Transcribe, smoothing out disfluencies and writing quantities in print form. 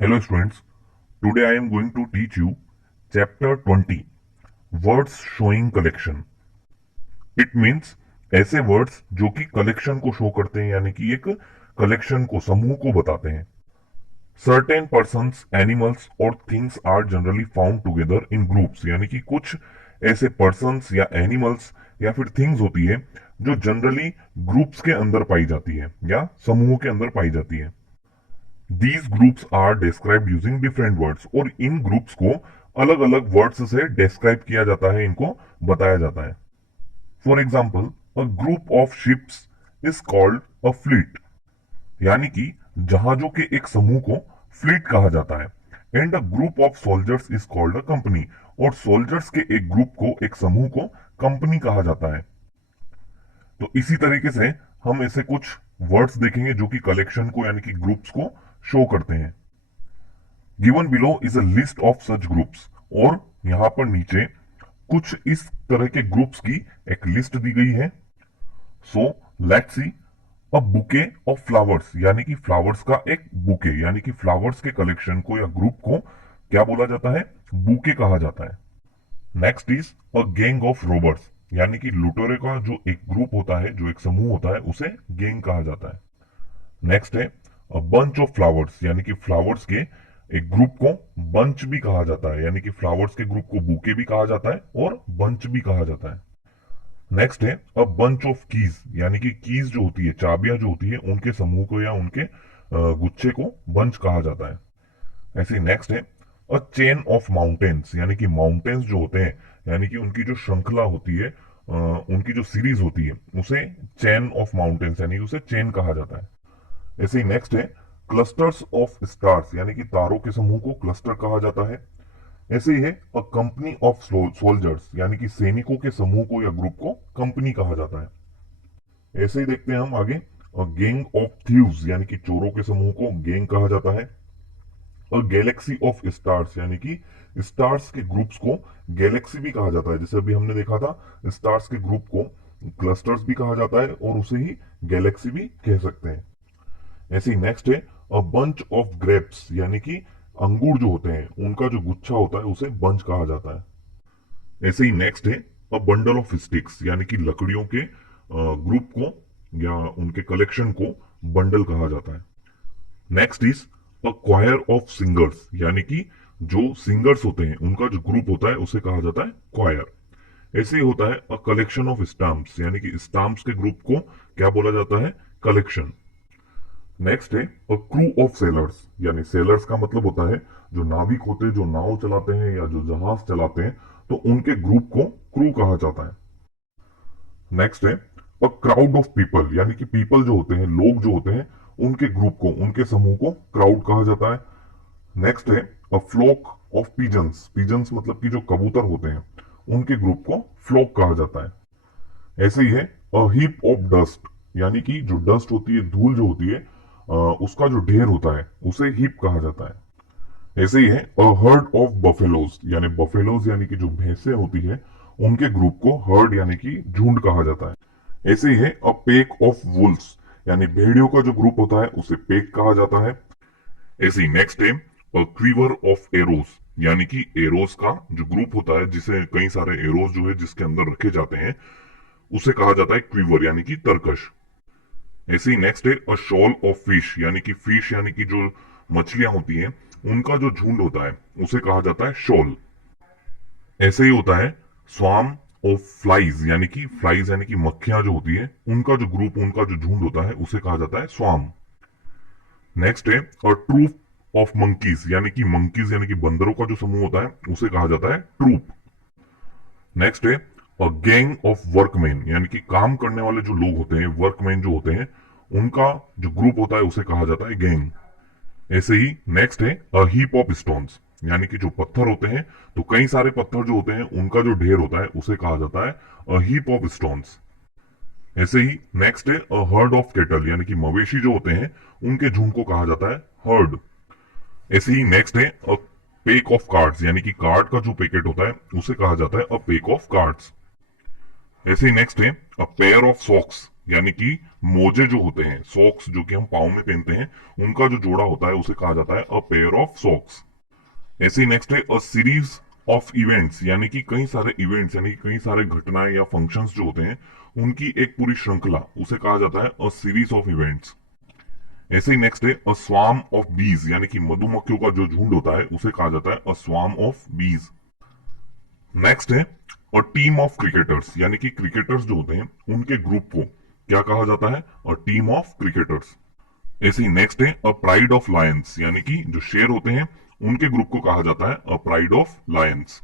Hello students, today I am going to teach you chapter 20 words showing collection. It means ऐसे words जो कि collection को show करते हैं यानी कि एक collection को समूह को बताते हैं. Certain persons, animals और things are generally found together in groups यानी कि कुछ ऐसे persons या animals या फिर things होती है जो जनरली ग्रुप्स के अंदर पाई जाती है या समूहों के अंदर पाई जाती है. These groups are described using different words और इन ग्रुप्स को अलग अलग वर्ड्स से डिस्क्राइब किया जाता है, इनको बताया जाता है. For example, a group of ships is called a fleet यानी कि जहाजों के एक समूह को फ्लीट कहा जाता है. And a group of soldiers is called a company और सोल्जर्स के एक ग्रुप को, एक समूह को कंपनी कहा जाता है. तो इसी तरीके से हम ऐसे कुछ वर्ड्स देखेंगे जो कि कलेक्शन को यानी कि ग्रुप्स को शो करते हैं. Given below is a list of such groups और यहां पर नीचे कुछ इस तरह के ग्रुप्स की एक लिस्ट दी गई है. So let's see. A bouquet of flowers यानी कि फ्लावर्स का एक बुके यानी कि फ्लावर्स के कलेक्शन को या ग्रुप को क्या बोला जाता है? बुके कहा जाता है. Next is a gang of robbers यानी कि लुटेरे का जो एक ग्रुप होता है, जो एक समूह होता है, उसे गैंग कहा जाता है. नेक्स्ट है अ बंच ऑफ फ्लावर्स यानी कि फ्लावर्स के एक ग्रुप को बंच भी कहा जाता है यानी कि फ्लावर्स के ग्रुप को बुके भी कहा जाता है और बंच भी कहा जाता है. नेक्स्ट है अ बंच ऑफ कीज यानी कि कीज जो होती है, चाबियां जो होती है, उनके समूह को या उनके गुच्छे को बंच कहा जाता है. ऐसे नेक्स्ट है अ चेन ऑफ माउंटेन्स यानी कि माउंटेन्स जो होते हैं यानी कि उनकी जो श्रृंखला होती है, उनकी जो सीरीज होती है, उसे चेन ऑफ माउंटेन्स यानी कि उसे चेन कहा जाता है. ऐसे ही नेक्स्ट है क्लस्टर्स ऑफ स्टार्स यानी कि तारों के समूह को क्लस्टर कहा जाता है. ऐसे ही है अ कंपनी ऑफ सोल्जर्स यानी कि सैनिकों के समूह को या ग्रुप को कंपनी कहा जाता है. ऐसे ही देखते हैं हम आगे. अ गैंग ऑफ थीव्स यानी कि चोरों के समूह को गैंग कहा जाता है. अ गैलेक्सी ऑफ स्टार्स यानी कि स्टार्स के ग्रुप्स को गैलेक्सी भी कहा जाता है. जैसे अभी हमने देखा था, स्टार्स के ग्रुप को क्लस्टर्स भी कहा जाता है और उसे ही गैलेक्सी भी कह सकते हैं. ऐसे ही नेक्स्ट है अ बंच ऑफ ग्रेप्स यानी कि अंगूर जो होते हैं उनका जो गुच्छा होता है उसे बंच कहा जाता है. ऐसे ही नेक्स्ट है अ बंडल ऑफ स्टिक्स यानी कि लकड़ियों के ग्रुप को या उनके कलेक्शन को बंडल कहा जाता है. Next is a choir of singers यानी कि जो सिंगर्स होते हैं उनका जो ग्रुप होता है उसे कहा जाता है क्वायर. ऐसे ही होता है अ कलेक्शन ऑफ स्टाम्प्स यानी कि स्टाम्प्स के ग्रुप को क्या बोला जाता है? कलेक्शन. नेक्स्ट है अ क्रू ऑफ सेलर्स यानी सेलर्स का मतलब होता है जो नाविक होते हैं, जो नाव चलाते हैं या जो जहाज चलाते हैं, तो उनके ग्रुप को क्रू कहा जाता है. नेक्स्ट है अ क्राउड ऑफ पीपल यानी कि पीपल जो होते हैं, लोग जो होते हैं, उनके ग्रुप को, उनके समूह को क्राउड कहा जाता है. नेक्स्ट है a flock of pigeons. Pigeons मतलब कि जो कबूतर होते हैं, उनके ग्रुप को फ्लॉक कहा जाता है. ऐसे ही है अ हीप ऑफ डस्ट यानी कि जो डस्ट होती है, धूल जो होती है, उसका जो ढेर होता है उसे हीप कहा जाता है. ऐसे ही है अ हर्ड ऑफ बफेलोज यानी बफेलोज यानी कि जो भैंसे होती है, उनके ग्रुप को हर्ड यानी कि झुंड कहा जाता है. ऐसे ही है अ पेक ऑफ वुल्स यानी भेड़ियों का जो ग्रुप होता है उसे पेक कहा जाता है. ऐसे ही नेक्स्ट है अ क्वीवर ऑफ एरोज यानी कि एरोज का जो ग्रुप होता है, जिसे कई सारे एरोज जो है जिसके अंदर रखे जाते हैं, उसे कहा जाता है क्वीवर यानी कि तरकश. ऐसे ही नेक्स्ट है अ शॉल ऑफ फिश यानी कि जो मछलियां होती हैं, उनका जो झुंड होता है उसे कहा जाता है शॉल. ऐसे ही होता है स्वाम ऑफ फ्लाइज यानी कि मक्खियां जो होती है, उनका जो ग्रुप, उनका जो झुंड होता है उसे कहा जाता है स्वाम. नेक्स्ट है अ ट्रूप ऑफ मंकीज यानी कि बंदरों का जो समूह होता है उसे कहा जाता है ट्रूप. नेक्स्ट है अ गैंग ऑफ वर्कमैन यानी कि काम करने वाले जो लोग होते हैं, वर्कमैन जो होते हैं, उनका जो ग्रुप होता है उसे कहा जाता है गैंग. ऐसे ही नेक्स्ट है अ हीप ऑफ स्टोन्स यानी कि जो पत्थर होते हैं, तो कई सारे पत्थर जो होते हैं उनका जो ढेर होता है उसे कहा जाता है अ हीप ऑफ स्टोन्स. ऐसे ही नेक्स्ट है अ हर्ड ऑफ केटल यानी कि मवेशी जो होते हैं उनके झुंड को कहा जाता है हर्ड. ऐसे ही नेक्स्ट है अ पेक ऑफ कार्ड्स यानी कि कार्ड का जो पैकेट होता है उसे कहा जाता है अ पेक ऑफ कार्ड्स. ऐसे ही नेक्स्ट है अ पेयर ऑफ सॉक्स यानी कि मोजे जो होते हैं, सॉक्स जो कि हम पाँव में पहनते हैं, उनका जो जोड़ा होता है उसे कहा जाता है अ पेयर ऑफ सॉक्स। ऐसे ही नेक्स्ट है अ सीरीज ऑफ इवेंट्स, यानी कि कई सारे इवेंट्स यानी कि कई सारे घटनाएं या फंक्शंस जो होते हैं उनकी एक पूरी श्रृंखला, उसे कहा जाता है अ सीरीज ऑफ इवेंट्स। ऐसे ही नेक्स्ट है अ स्वार्म ऑफ बीज, यानी कि मधुमक्खियों का जो झुंड होता है उसे कहा जाता है अ स्वार्म ऑफ बीज। नेक्स्ट है अ टीम ऑफ क्रिकेटर्स, यानी कि क्रिकेटर्स जो होते हैं उनके ग्रुप को क्या कहा जाता है, अ टीम ऑफ क्रिकेटर्स। ऐसे ही नेक्स्ट है अ प्राइड ऑफ लायंस, यानी कि जो शेर होते हैं उनके ग्रुप को कहा जाता है अ प्राइड ऑफ लायंस।